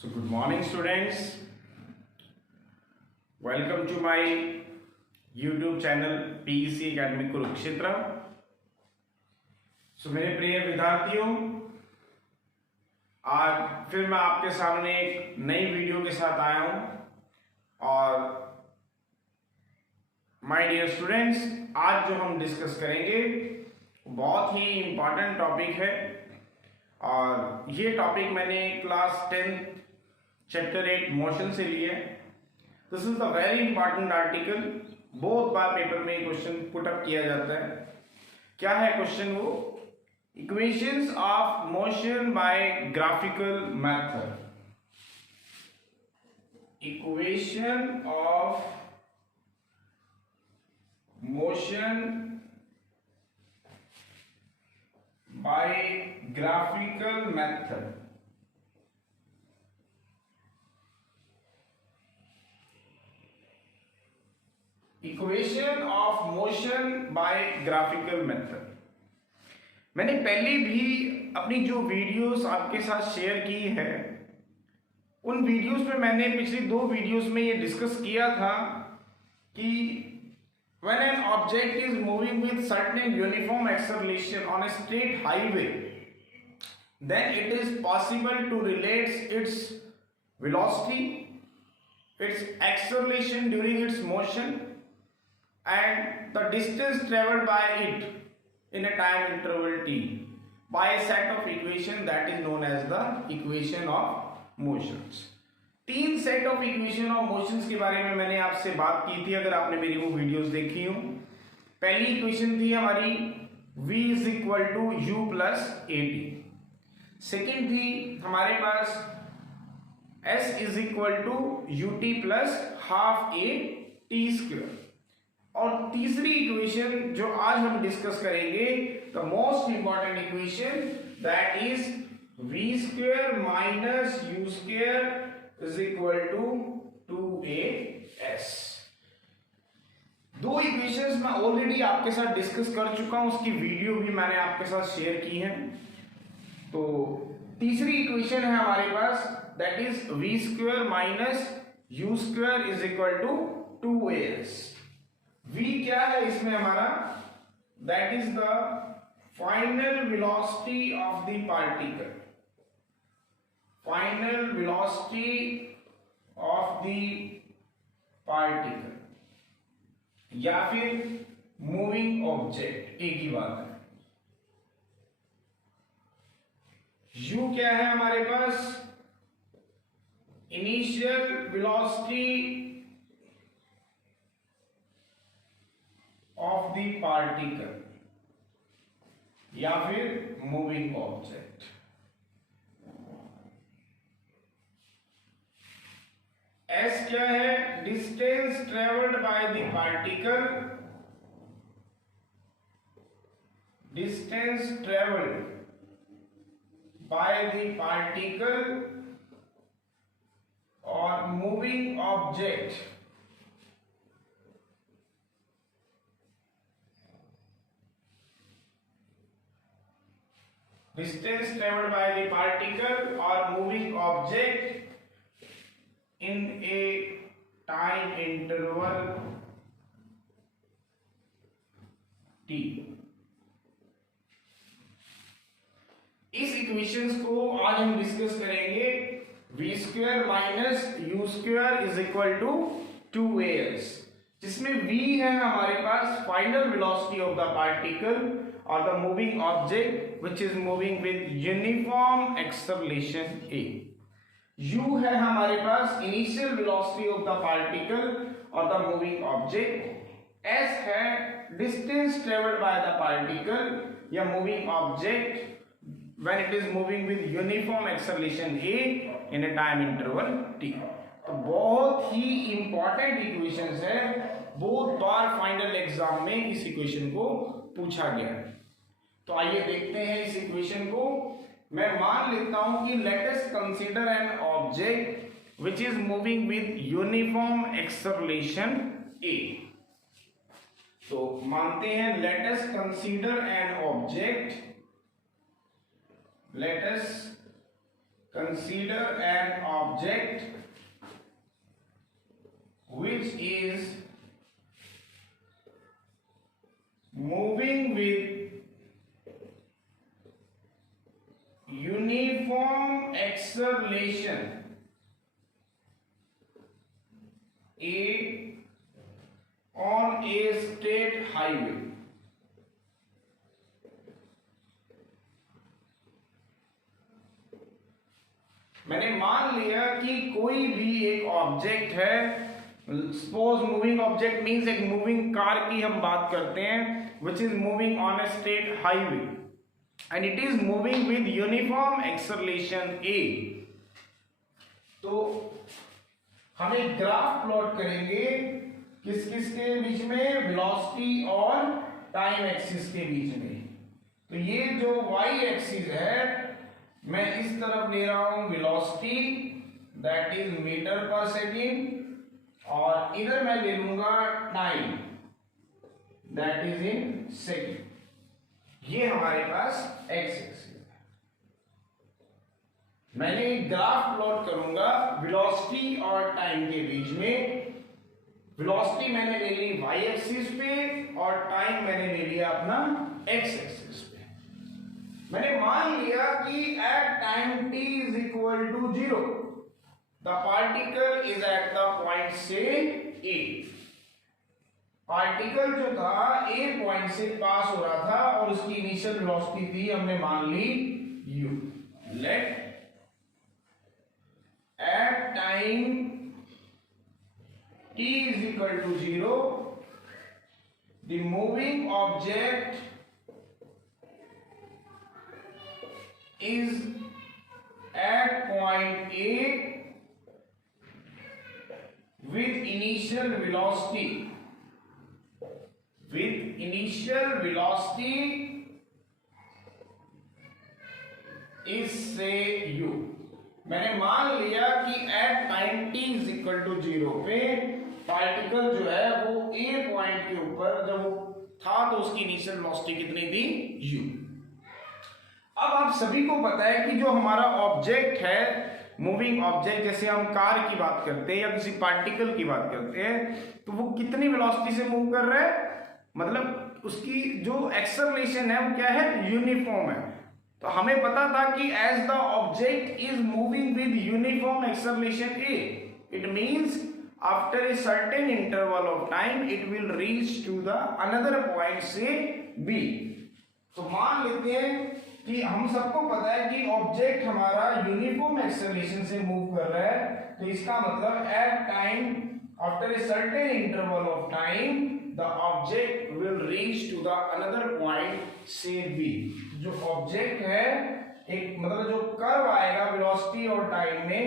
So good morning students, welcome to my YouTube channel PEC Academy Kurukshetra. So मेरे प्रिय विद्यार्थियों, आज फिर मैं आपके सामने एक नई वीडियो के साथ आया हूं और माय डियर स्टूडेंट्स, आज जो हम डिस्कस करेंगे बहुत ही इम्पॉर्टेंट टॉपिक है और ये टॉपिक मैंने क्लास 10 चैप्टर 8 मोशन से लिए। This is the very important article, बहुत बार पेपर में क्वेश्चन पुट अप किया जाता है। क्या है क्वेश्चन? वो equations of motion by graphical method. Equation of motion by graphical method. Equation of motion by graphical method. मैंने पहले भी अपनी जो वीडियोस आपके साथ शेयर की है, उन वीडियोस में मैंने पिछली 2 वीडियोस में ये डिस्कस किया था कि when an object is moving with certain uniform acceleration on a straight highway, then it is possible to relate its velocity, its acceleration during its motion, and the distance traveled by it in a time interval t by a set of equation that is known as the equation of motions। 3 set of equation of motions के बारे में मैंने आपसे बात की थी, अगर आपने मेरी वो वीडियोस देखी हो। पहली इक्वेशन थी हमारी v is equal to u plus a t. Second थी हमारे पास s is equal to u t plus half a t square. और तीसरी इक्वेशन जो आज हम डिस्कस करेंगे, the most important equation, that is v square minus u square is equal to 2as। 2 equations मैं ऑलरेडी आपके साथ डिस्कस कर चुका हूं, उसकी वीडियो भी मैंने आपके साथ शेयर की है। तो तीसरी इक्वेशन है हमारे पास, that is v square minus u square is equal to 2as। v क्या है इसमें हमारा? That is the final velocity of the particle. Final velocity of the particle या फिर मूविंग ऑब्जेक्ट, एक ही बात है। u क्या है हमारे पास? Initial velocity of the particle या फिर मूविंग ऑब्जेक्ट। s क्या है? Distance travelled by the particle. Distance travelled by the particle और moving object distance traveled by the particle or moving object in a time interval t। इस equations को आज हम discuss करेंगे। v square minus u square is equal to 2as, जिसमें v है हमारे पास final velocity of the particle or the moving object which is moving with uniform acceleration a। u है हमारे पास initial velocity of the particle or the moving object। s है distance traveled by the particle या moving object when it is moving with uniform acceleration a in a time interval t। तो बहुत ही important equations है, बहुत बार final exam में इस equation को पूछा गया है। तो आइए देखते हैं इस इक्वेशन को। मैं मान लेता हूं कि let us consider an object which is moving with uniform acceleration a। तो मानते हैं let us consider an object, let us consider an object which is moving with uniform acceleration A on a state highway. मैंने मान लिया कि कोई भी एक ऑब्जेक्ट है, सपोज मूविंग ऑब्जेक्ट मीन्स एक मूविंग कार की हम बात करते हैं, which is moving on a state highway and it is moving with uniform acceleration a. तो हम एक ग्राफ प्लॉट करेंगे किस किस के बीच में, वेलोसिटी और टाइम एक्सिस के बीच में। तो ये जो वाई एक्सिस है मैं इस तरफ ले रहा हूं वेलोसिटी, दैट इज मीटर पर सेकेंड, और इधर मैं ले लूंगा time, that is in second. ये हमारे पास एक्स एक्सिस है। मैंने एक ग्राफ प्लॉट करूंगा वेलोसिटी और टाइम के बीच में। वेलोसिटी मैंने ले ली वाई एक्सिस पे और टाइम मैंने ले लिया अपना एक्स एक्सिस पे। मैंने मान लिया कि at time t is equal to 0 the particle is at the point से A। पार्टिकल जो था A पॉइंट से पास हो रहा था और उसकी इनिशियल वेलोसिटी थी, हमने मान ली u। Let at time t is equal to 0 the moving object is at point A with initial velocity is say u। मैंने मान लिया कि at time t is equal to 0 पे पार्टिकल जो है वो A पॉइंट के ऊपर जब वो था तो उसकी इनिशियल वेलोसिटी कितनी थी, u। अब आप सभी को पता है कि जो हमारा ऑब्जेक्ट है, मूविंग ऑब्जेक्ट, जैसे हम कार की बात करते हैं या किसी पार्टिकल की बात करते हैं, तो वो कितनी वेलोसिटी से मूव कर रहा है, मतलब उसकी जो एक्सेलरेशन है वो क्या है, यूनिफॉर्म है। तो हमें पता था कि as the object is moving with uniform acceleration a, it means after a certain interval of time it will reach to the another point से बी। तो मान लेते हैं कि हम सबको पता है कि ऑब्जेक्ट हमारा यूनिफॉर्म एक्सेलरेशन से मूव कर रहा है, तो इसका मतलब at time after a certain interval of time the object will reach to the another point से बी। जो ऑब्जेक्ट है एक मतलब जो कर्व आएगा वेलोसिटी और टाइम में,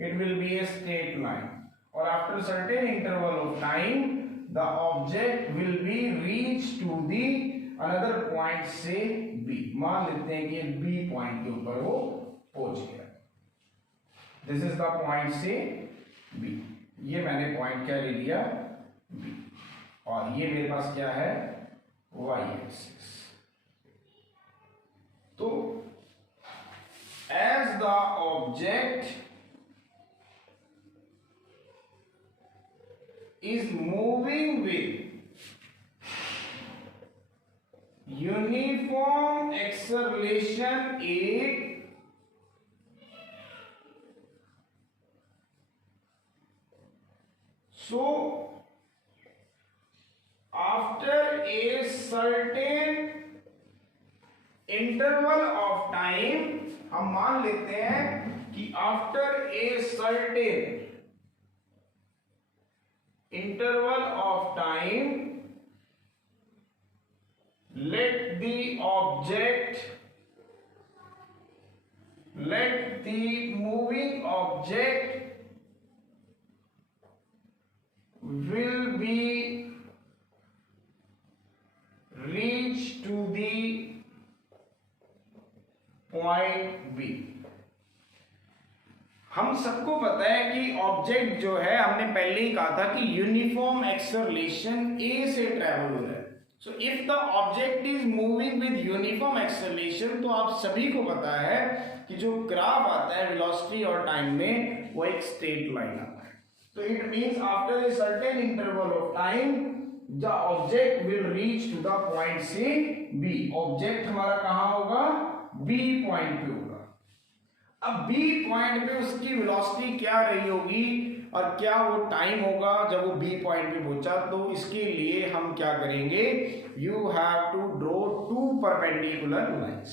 it will be a straight line, और after certain interval of time the object will be reach to the another point से बी। मान लेते हैं कि बी पॉइंट के ऊपर वो पहुंच गया, दिस इज द पॉइंट से बी। ये मैंने पॉइंट क्या ले लिया, बी, और ये मेरे पास क्या है, वाई एक्सिस। तो as the object is moving with uniform acceleration A, so after a certain interval of time, हम मान लेते हैं कि after a certain interval of time let the moving object will be reach to the point B। हम सबको पता है कि ऑब्जेक्ट जो है, हमने पहले ही कहा था कि यूनिफॉर्म एक्सेलरेशन ए से ट्रेवल हो रहा है। So if the object is moving with uniform acceleration, तो आप सभी को पता है कि जो ग्राफ आता है वेलोसिटी और टाइम में वो एक स्ट्रेट लाइन आता है। तो it means after a certain interval of time the object will reach to the point से बी। ऑब्जेक्ट हमारा कहां होगा? बी पॉइंट पे होगा। अब बी पॉइंट पे उसकी वेलोसिटी क्या रही होगी और क्या वो टाइम होगा जब वो बी पॉइंट पे पहुंचा, तो इसके लिए हम क्या करेंगे? You have to draw two perpendicular lines.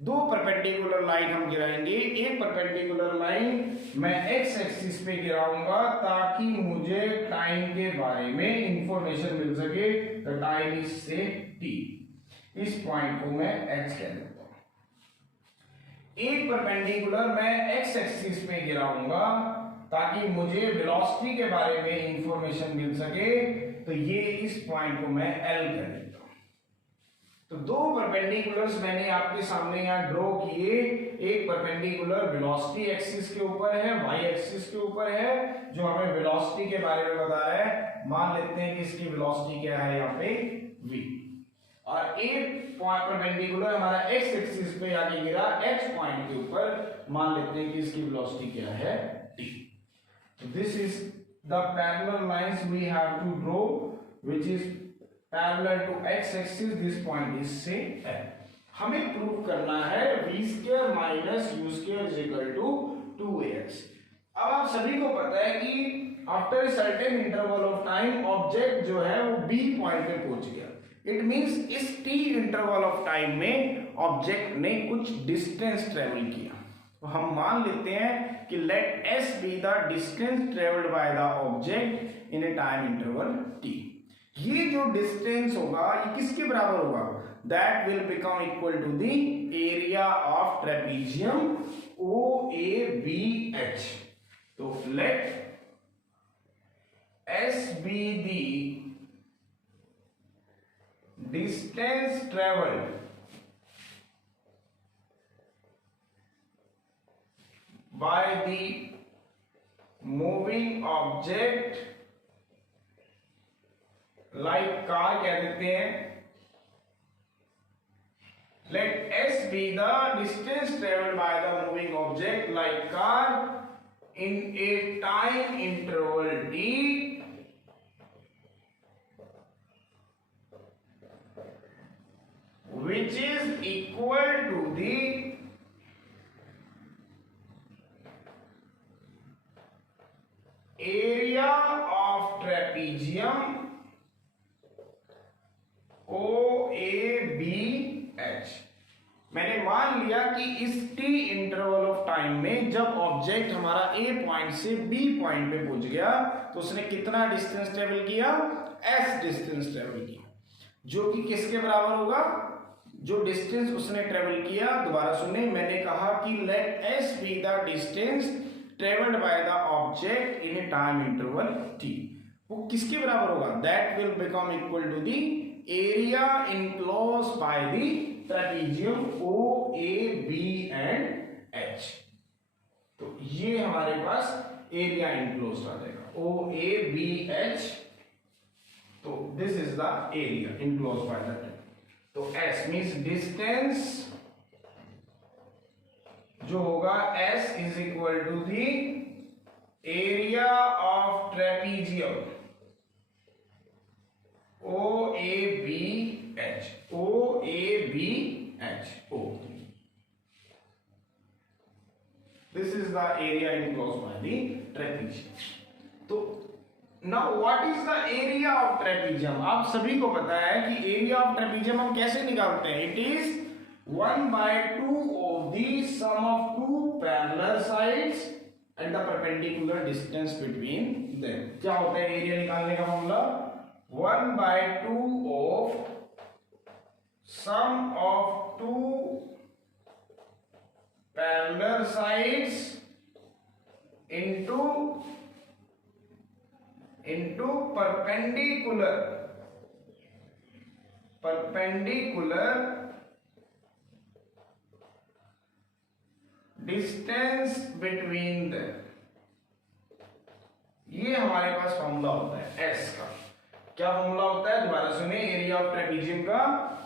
दो परपेंडिकुलर लाइन हम गिराएंगे। एक परपेंडिकुलर लाइन मैं एक्स एक्सिस पे गिराऊंगा ताकि मुझे टाइम के बारे में इंफॉर्मेशन मिल सके। द टाइम इज से टी। इस पॉइंट को मैं एक्स कह देता हूं। एक परपेंडिकुलर मैं एक्स एक्सिस पे गिराऊंगा ताकि मुझे वेलोसिटी के बारे में इंफॉर्मेशन मिल सके, तो ये इस पॉइंट को मैं एल कह देता हूं। तो दो परपेंडिकुलर्स मैंने आपके सामने यहां ड्रॉ किए। एक परपेंडिकुलर वेलोसिटी एक्सिस के ऊपर है, वाई एक्सिस के ऊपर है, जो हमें वेलोसिटी के बारे में बता रहा है। मान लेते हैं कि इसकी वेलोसिटी क्या है यहाँ पे v। और एक परपेंडिकुलर हमारा एक्स एक्सिस पे आके गिरा x पॉइंट के ऊपर, मान लेते हैं कि इसकी वेलोसिटी क्या है t। So this is the parallel lines we have to draw, which is parallel to x-axis. This point is say L. हमें प्रूव करना है v square minus u square is equal to 2ax। अब आप सभी को पता है कि after a certain interval of time object जो है वो b पॉइंट पे पहुंच गया। इट मींस इस t इंटरवल ऑफ टाइम में ऑब्जेक्ट ने कुछ डिस्टेंस ट्रेवल किया। तो हम मान लेते हैं कि let s be the distance travelled by the object in a time interval t। ये जो डिस्टेंस होगा ये किसके बराबर होगा? That will become equal to the area of trapezium OABH। तो let s be the distance travelled by the moving object, like car कह देते हैं। Let s be the distance traveled by the moving object like car in a time interval t which is equal to the area of trapezium OABH। मैंने मान लिया कि इस t interval of time में जब ऑब्जेक्ट हमारा A point से B point पे पहुंच गया तो उसने कितना डिस्टेंस ट्रेवल किया? s डिस्टेंस ट्रेवल किया, जो कि किसके बराबर होगा? जो डिस्टेंस उसने ट्रेवल किया, दोबारा सुने, मैंने कहा कि let s be the distance travelled by the object in a time interval t। वो किसके बराबर होगा? That will become equal to the area enclosed by the trapezium OAB and H। तो ये हमारे पास एरिया इनक्लोज्ड आ जाएगा OABH। तो this is the area enclosed by the. तो S मींस डिस्टेंस जो होगा S is equal to the area of trapezium OABH। This is the area enclosed by the trapezium। तो now what is the area of trapezium? आप सभी को पता है कि एरिया ऑफ ट्रेपीजियम हम कैसे निकालते हैं? It is 1/2 of the sum of two parallel sides and the perpendicular distance between them। क्या होता है एरिया निकालने का मामला? 1/2 of sum of two parallel sides into perpendicular distance between them। ये हमारे पास फॉर्मूला होता है S का। क्या फॉर्मूला होता है, दोबारा सुने, एरिया ऑफ ट्रेपेजियम का,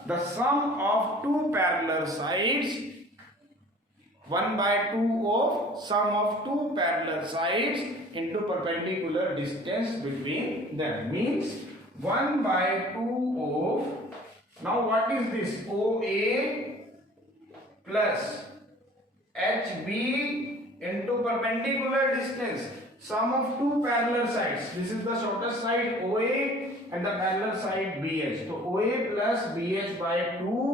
the sum of two parallel sides 1/2 of sum of two parallel sides into perpendicular distance between them, means 1/2 of, now what is this, OA plus HB into perpendicular distance, sum of two parallel sides, this is the shortest side OA and the parallel side BH, so OA plus BH by 2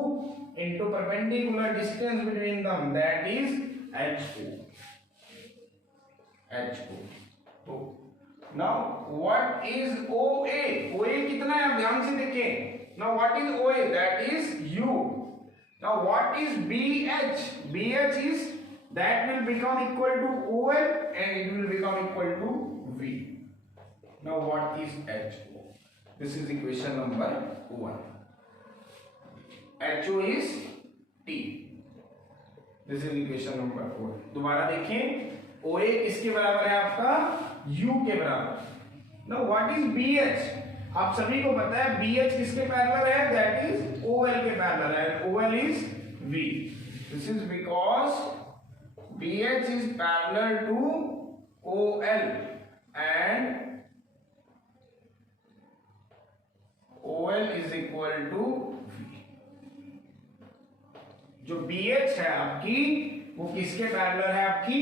into perpendicular distance between them, that is HO. तो now what is OA? OA कितना है, आप ध्यान से देखें. Now what is OA? That is U. Now what is BH? BH is, that will become equal to OL and it will become equal to V. Now what is HO? This is equation number 1. HO is T. This is equation number 4. दोबारा देखें, OA किसके बराबर है आपका, U के बराबर. Now what is BH? आप सभी को पता है BH किसके पैरेलल है, that is OL के पैरेलल है, OL is V. This is because BH is parallel to OL and OL is equal to V. जो BH है आपकी, वो किसके पैरेलल है, आपकी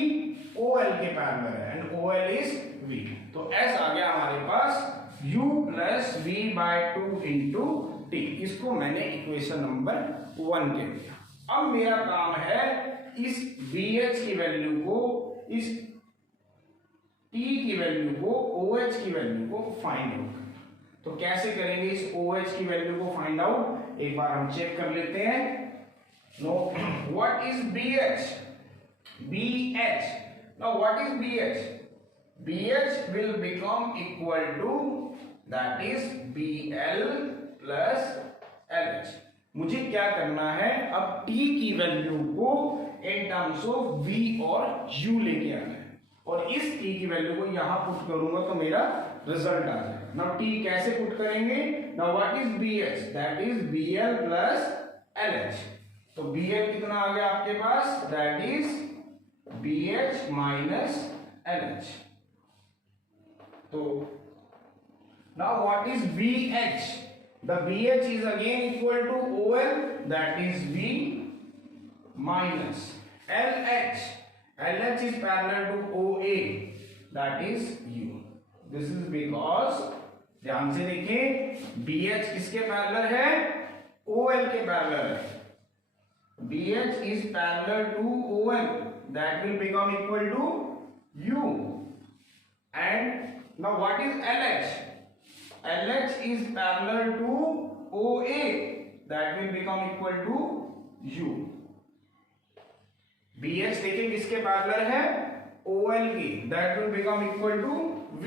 OL के पैरेलल है, एंड OL इज V. तो S आ गया हमारे पास U plus V by 2 into T. इसको मैंने इक्वेशन नंबर 1 कह दिया. अब मेरा काम है इस BH की वैल्यू को, इस T की वैल्यू को, OH की वैल्यू को फाइंड आउट करना. तो कैसे करेंगे इस OH की वैल्यू को फाइंड आउट, एक बार हम चेक कर लेते हैं. No, what is BH? BH. Now what is BH? BH will become equal to, that is BL plus LH. मुझे क्या करना है, अब T की वैल्यू को इन टर्म्स ऑफ V और U लेके आना है, और इस T की वैल्यू को यहां पुट करूंगा तो मेरा रिजल्ट आ जाएगा. नाउ T कैसे पुट करेंगे, now what is BH? That is BL plus LH. तो BL कितना आ गया आपके पास, that is BH minus LH. तो now what is BH? The BH is again equal to OL, that is V minus LH. LH is parallel to OA, that is U. This is because, ध्यान से देखें, BH किसके parallel है, OL के parallel है. BH is parallel to OL, that will become equal to U. And now what is LH? LH is parallel to OA, that will become equal to U. BH देखिए किसके parallel है, OL की, that will become equal to V.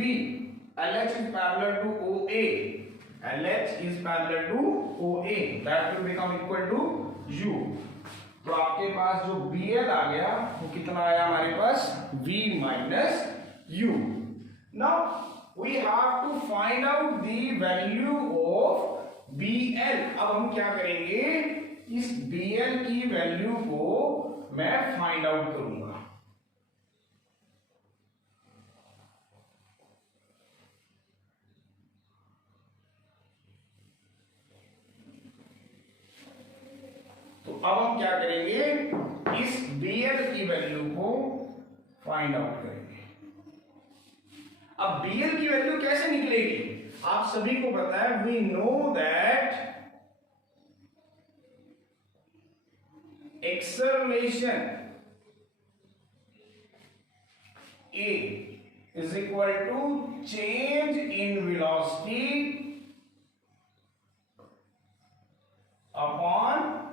LH is parallel to OA. LH is parallel to OA, that will become equal to U. तो आपके पास जो BL आ गया वो कितना आया हमारे पास, V minus U. Now we have to find out the value of BL. अब हम क्या करेंगे, इस BL की वैल्यू को मैं फाइंड आउट करूंगा. तो अब हम क्या करेंगे, इस BL की वैल्यू को फाइंड आउट करेंगे. अब BL की वैल्यू कैसे निकलेगी, आप सभी को पता है, we know that acceleration A is equal to change in velocity upon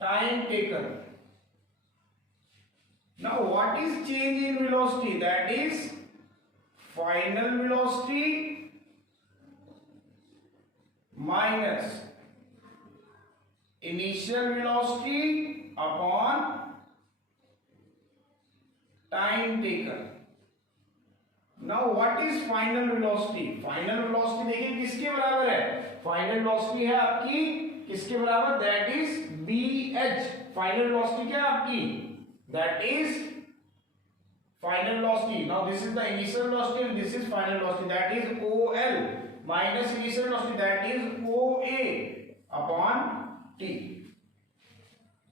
time taken. Now what is change in velocity? That is final velocity minus initial velocity upon time taken. Now what is final velocity? Final velocity देखिए किसके बराबर है? Final velocity है आपकी किसके बराबर? That is bh। Final velocity क्या है आपकी? That is final velocity. Now this is the initial velocity and this is final velocity, that is OL minus initial velocity, that is OA upon T.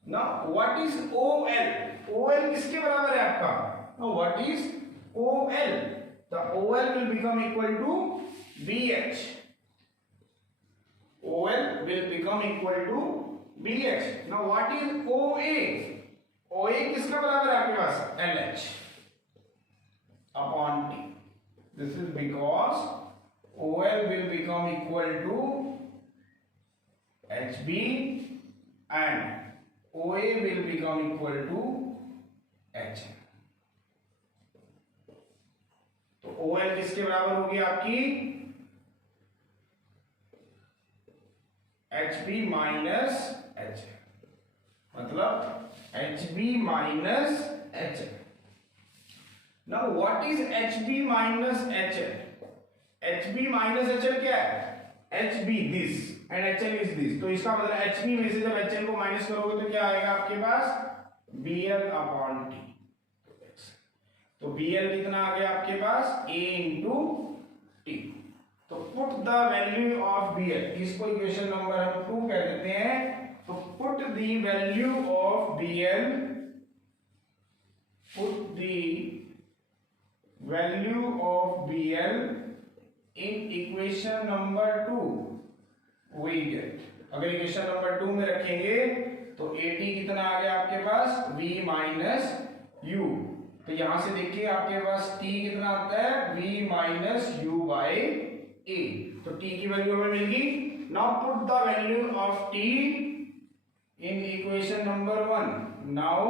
Now what is OL? OL किसके बराबर है आपका? Now what is OL? The OL will become equal to BH. OL will become equal to BH. Now what is OA? OA किसका बराबर है आपके पास? LH upon T. This is because OL will become equal to HB and OA will become equal to HM. तो OL किसके बराबर होगी आपकी? HB minus HM, मतलब HB minus HM. Now what is HB minus HL? HB minus HL क्या है? HB this and HL is this. तो इसका मतलब HB में से जब HL को माइनस करोगे तो क्या आएगा आपके पास? BL upon T. तो BL कितना आ गया आपके पास? A into T. तो put the value of BL, इसको इक्वेशन नंबर हम 2 कह देते हैं. तो put the value of BL, put the value of BL in equation number 2 we get. अगर इक्वेशन नंबर 2 में रखेंगे तो AT कितना आ गया आपके पास? V minus U. तो यहां से देखिए आपके पास T कितना आता है? V minus U by A. तो T की वैल्यू हमें मिल गई. Now put the value of T in equation number 1. Now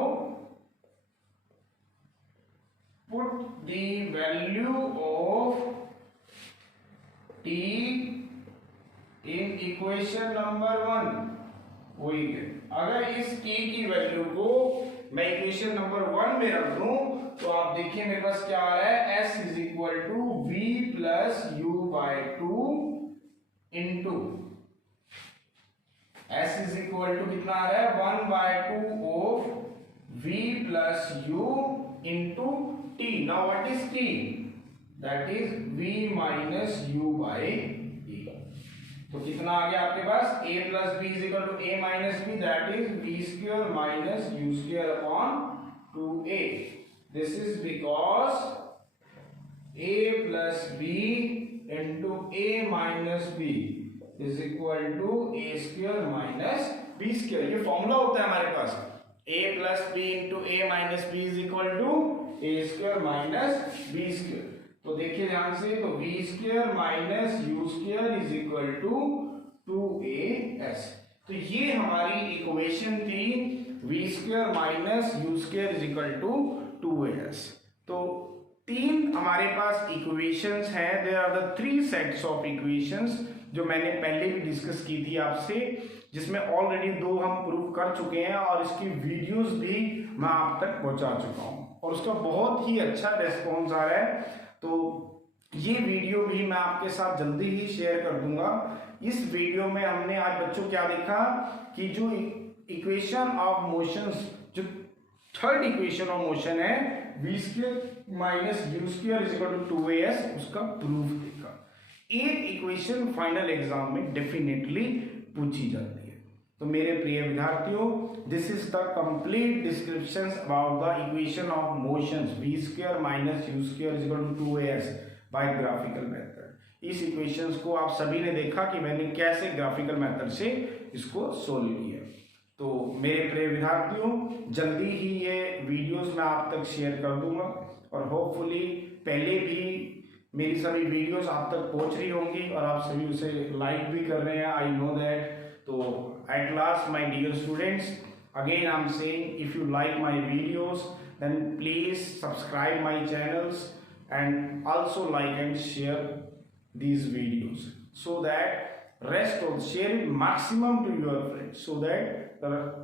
put the value of T in equation number 1 we get. अगर इस T की वैल्यू को मैं इक्वेशन नंबर 1 में रख दूं तो आप देखिए मेरे पास क्या आ रहा है? S is equal to V plus U by 2 into S is equal to कितना आ रहा है? 1 by 2 of V plus U into T. Now what is T? That is V minus U by A. तो कितना आ गया आपके पास? A plus B is equal to A minus B, that is V square minus U square upon 2A. This is because A plus B into A minus B is equal to A square minus B square. ये formula होता है हमारे पास. A plus B into A minus B is equal to A square minus B square. तो देखिए ध्यान से, तो V square minus U square is equal to 2AS. तो ये हमारी इक्वेशन थी V square minus U square is equal to 2AS. तो 3 हमारे पास इक्वेशंस हैं. There are the 3 sets of equations जो मैंने पहले भी डिस्कस की थी आपसे, जिसमें ऑलरेडी 2 हम प्रूव कर चुके हैं और इसकी वीडियोस भी मैं आप तक पहुंचा चुका हूं और उसका बहुत ही अच्छा रिस्पॉन्स आ रहा है. तो ये वीडियो भी मैं आपके साथ जल्दी ही शेयर कर दूंगा. इस वीडियो में हमने आज बच्चों क्या देखा कि जो इक्वेशन ऑफ मोशंस, जो थर्ड इक्वेशन ऑफ मोशन है v square minus u square is equal to 2as, उसका प्रूफ देखा. एक इक्वेशन फाइनल एग्जाम में डेफिनेटली पूछी जाती है. तो मेरे प्रिय विद्यार्थियों, this is the complete description about the equation of motions v square minus u square is equal to 2as by graphical method. इस इक्वेशंस को आप सभी ने देखा कि मैंने कैसे ग्राफिकल मेथड से इसको सोल्व किया. तो मेरे प्रिय विद्यार्थियों, जल्दी ही ये वीडियोस मैं आप तक शेयर कर दूंगा और होपफुली पहले भी मेरी सभी वीडियोस आप तक पहुंच रही होंगी और आप सभी उसे लाइक भी कर रहे हैं. I know that. तो at last my dear students, again I am saying, if you like my videos then please subscribe my channels and also like and share these videos so that rest of share it maximum to your friends so that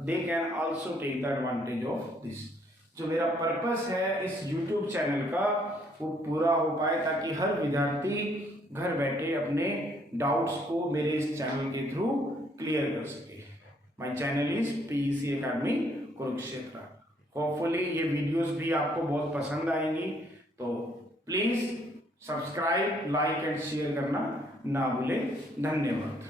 they can also take the advantage of this. जो मेरा purpose है इस YouTube channel का वो पूरा हो पाए, ताकि हर विद्यार्थी घर बैठे अपने डाउट्स को मेरे इस चैनल के थ्रू क्लियर कर सके। My channel is PEC academy Kurukshetra. Hopefully ये वीडियोस भी आपको बहुत पसंद आएंगी, तो please subscribe, like and share करना ना भूलें। धन्यवाद।